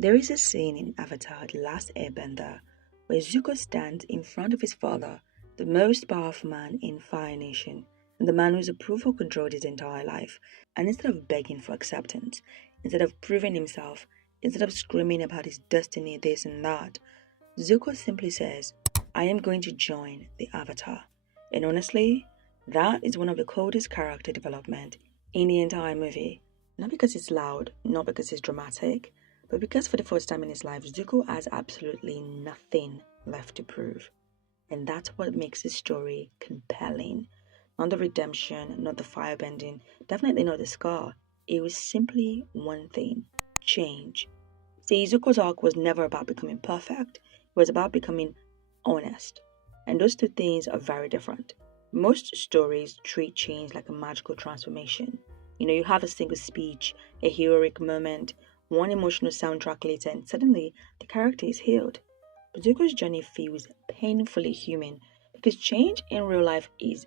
There is a scene in Avatar: The Last Airbender where Zuko stands in front of his father, the most powerful man in Fire Nation, and the man whose approval controlled his entire life. And instead of begging for acceptance, instead of proving himself, instead of screaming about his destiny, this and that, Zuko simply says, I am going to join the Avatar. And honestly, that is one of the coldest character development in the entire movie. Not because it's loud, not because it's dramatic, but because for the first time in his life, Zuko has absolutely nothing left to prove. And that's what makes his story compelling. Not the redemption, not the firebending, definitely not the scar. It was simply one thing: change. See, Zuko's arc was never about becoming perfect, it was about becoming honest. And those two things are very different. Most stories treat change like a magical transformation. You have a single speech, a heroic moment, one emotional soundtrack later, and suddenly the character is healed. But Zuko's journey feels painfully human because change in real life is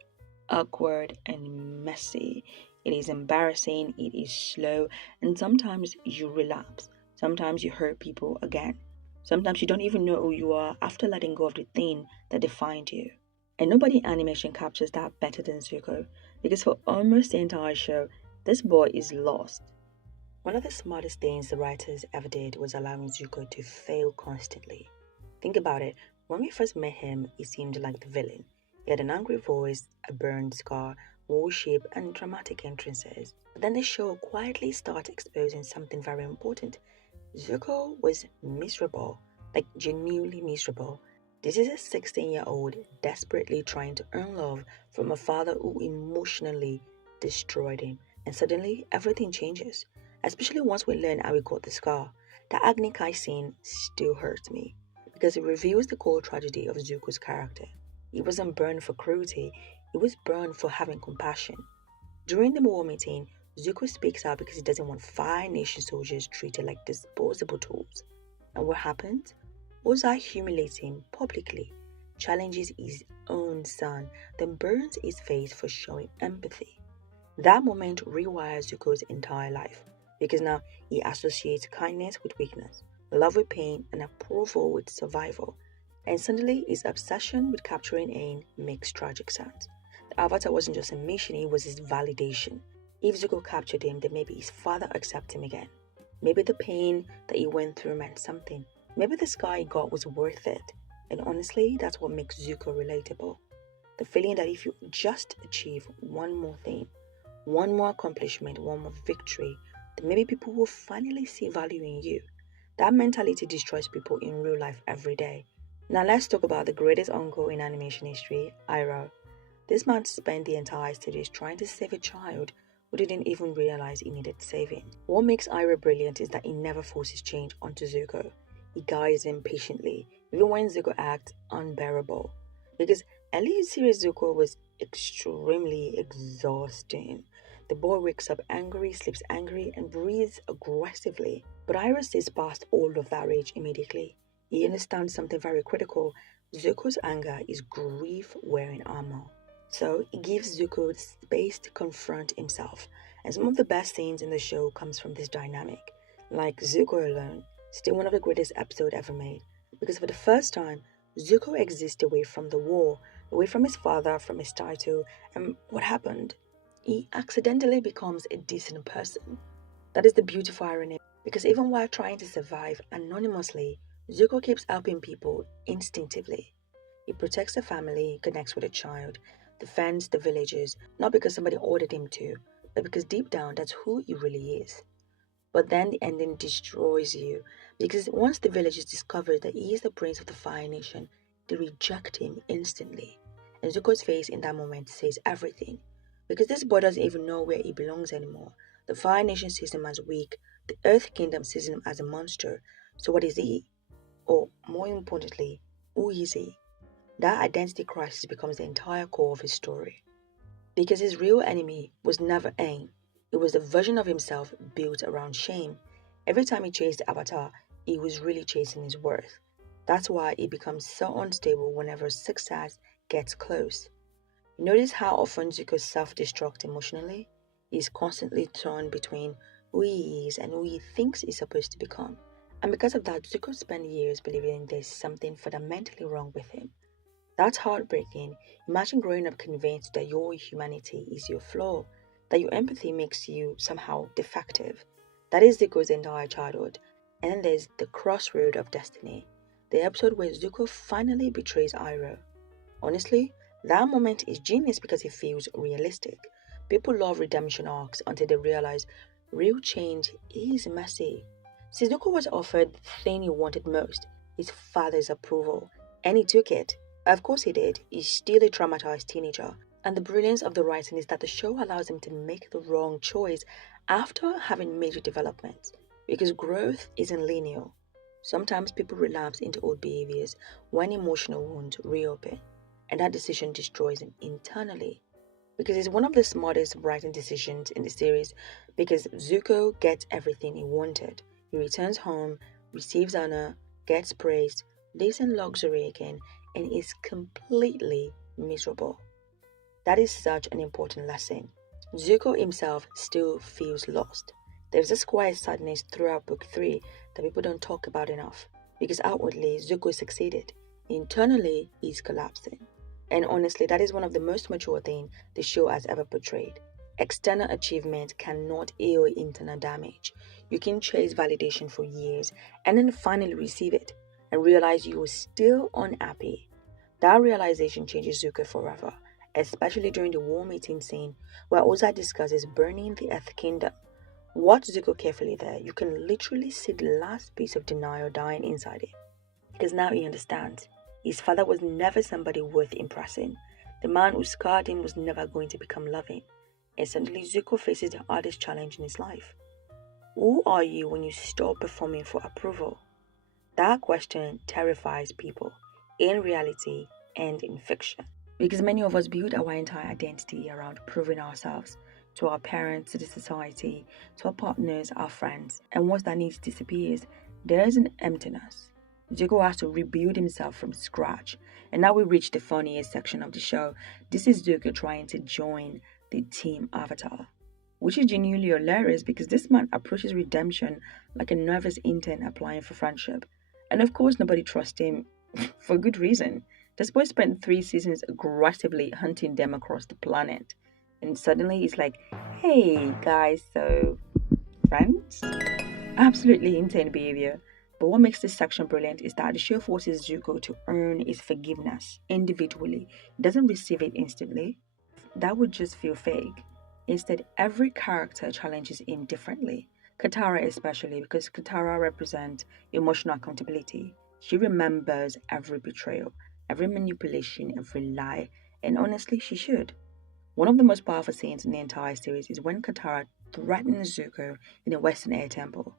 awkward and messy. It is embarrassing, it is slow, and sometimes you relapse. Sometimes you hurt people again. Sometimes you don't even know who you are after letting go of the thing that defined you. And nobody in animation captures that better than Zuko, because for almost the entire show, this boy is lost. One of the smartest things the writers ever did was allowing Zuko to fail constantly. Think about it, when we first met him, he seemed like the villain. He had an angry voice, a burned scar, warship, and dramatic entrances. But then the show quietly starts exposing something very important. Zuko was miserable, like genuinely miserable. This is a 16-year-old desperately trying to earn love from a father who emotionally destroyed him. And suddenly, everything changes. Especially once we learn how he got the scar. The Agni Kai scene still hurts me because it reveals the cold tragedy of Zuko's character. He wasn't burned for cruelty, he was burned for having compassion. During the war meeting, Zuko speaks out because he doesn't want Fire Nation soldiers treated like disposable tools. And what happens? Ozai humiliates him publicly, challenges his own son, then burns his face for showing empathy. That moment rewires Zuko's entire life because now he associates kindness with weakness, love with pain, and approval with survival. And suddenly, his obsession with capturing Aang makes tragic sense. The Avatar wasn't just a mission, it was his validation. If Zuko captured him, then maybe his father accepted him again. Maybe the pain that he went through meant something. Maybe the scar he got was worth it. And honestly, that's what makes Zuko relatable. The feeling that if you just achieve one more thing, one more accomplishment, one more victory, then maybe people will finally see value in you. That mentality destroys people in real life every day. Now let's talk about the greatest uncle in animation history, Iroh. This man spent the entire series trying to save a child who didn't even realize he needed saving. What makes Iroh brilliant is that he never forces change onto Zuko. He guides him patiently, even when Zuko acts unbearable. Because early in series Zuko was extremely exhausting. The boy wakes up angry, sleeps angry, and breathes aggressively. But Iroh sees past all of that rage immediately. He understands something very critical. Zuko's anger is grief wearing armor. So it gives Zuko space to confront himself. And some of the best scenes in the show comes from this dynamic. Like Zuko alone, still one of the greatest episodes ever made. Because for the first time, Zuko exists away from the war, away from his father, from his title, and what happened? He accidentally becomes a decent person. That is the beautiful irony, because even while trying to survive anonymously, Zuko keeps helping people instinctively. He protects the family, connects with a child, defends the villagers, not because somebody ordered him to, but because deep down that's who he really is. But then the ending destroys you, because once the villagers discover that he is the prince of the Fire Nation, they reject him instantly. And Zuko's face in that moment says everything, because this boy doesn't even know where he belongs anymore. The Fire Nation sees him as weak, the Earth Kingdom sees him as a monster. So what is he? Or more importantly, who is he? That identity crisis becomes the entire core of his story. Because his real enemy was never Aang. It was the version of himself built around shame. Every time he chased the Avatar, he was really chasing his worth. That's why he becomes so unstable whenever success gets close. You notice how often Zuko self-destruct emotionally? He's constantly torn between who he is and who he thinks he's supposed to become. And because of that, Zuko spent years believing there's something fundamentally wrong with him. That's heartbreaking. Imagine growing up convinced that your humanity is your flaw, that your empathy makes you somehow defective. That is Zuko's entire childhood. And then there's the crossroad of destiny, the episode where Zuko finally betrays Iroh. Honestly, that moment is genius because it feels realistic. People love redemption arcs until they realize real change is messy. Shizuko was offered the thing he wanted most, his father's approval, and he took it. Of course he did. He's still a traumatized teenager. And the brilliance of the writing is that the show allows him to make the wrong choice after having major developments. Because growth isn't linear. Sometimes people relapse into old behaviors when emotional wounds reopen, and that decision destroys him internally. Because it's one of the smartest writing decisions in the series because Zuko gets everything he wanted. He returns home, receives honor, gets praised, lives in luxury again, and is completely miserable. That is such an important lesson. Zuko himself still feels lost. There's this quiet sadness throughout book 3 that people don't talk about enough because outwardly Zuko succeeded. Internally, he's collapsing. And honestly, that is one of the most mature things the show has ever portrayed. External achievement cannot heal internal damage. You can chase validation for years and then finally receive it and realize you were still unhappy. That realization changes Zuko forever, especially during the war meeting scene where Ozai discusses burning the Earth Kingdom. Watch Zuko carefully there. You can literally see the last piece of denial dying inside him. Because now he understands. His father was never somebody worth impressing. The man who scarred him was never going to become loving. And suddenly Zuko faces the hardest challenge in his life. Who are you when you stop performing for approval? That question terrifies people, in reality and in fiction. Because many of us build our entire identity around proving ourselves to our parents, to the society, to our partners, our friends. And once that need disappears, there is an emptiness. Zuko has to rebuild himself from scratch. And now we reach the funniest section of the show. This is Zuko trying to join the Team Avatar, which is genuinely hilarious because this man approaches redemption like a nervous intern applying for friendship. And of course, nobody trusts him for good reason. The boy spent 3 seasons aggressively hunting them across the planet. And suddenly he's like, hey guys, so friends? Absolutely insane behavior. But what makes this section brilliant is that the show forces Zuko to earn his forgiveness individually. He doesn't receive it instantly. That would just feel fake. Instead, every character challenges him differently. Katara especially, because Katara represents emotional accountability. She remembers every betrayal, every manipulation, every lie, and honestly, she should. One of the most powerful scenes in the entire series is when Katara threatens Zuko in the Western Air Temple.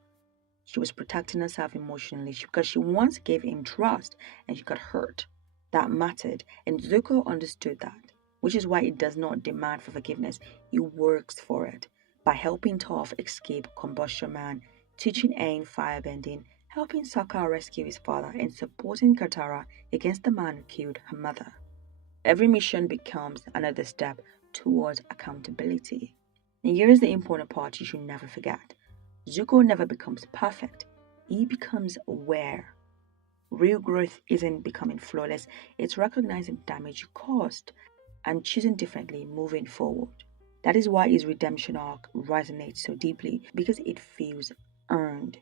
She was protecting herself emotionally because she once gave him trust and she got hurt. That mattered, and Zuko understood that, which is why he does not demand for forgiveness. He works for it by helping Toph escape Combustion Man, teaching Aang firebending, helping Sokka rescue his father, and supporting Katara against the man who killed her mother. Every mission becomes another step towards accountability. And here is the important part you should never forget. Zuko never becomes perfect. He becomes aware. Real growth isn't becoming flawless, it's recognizing damage you caused and choosing differently moving forward. That is why his redemption arc resonates so deeply because it feels earned.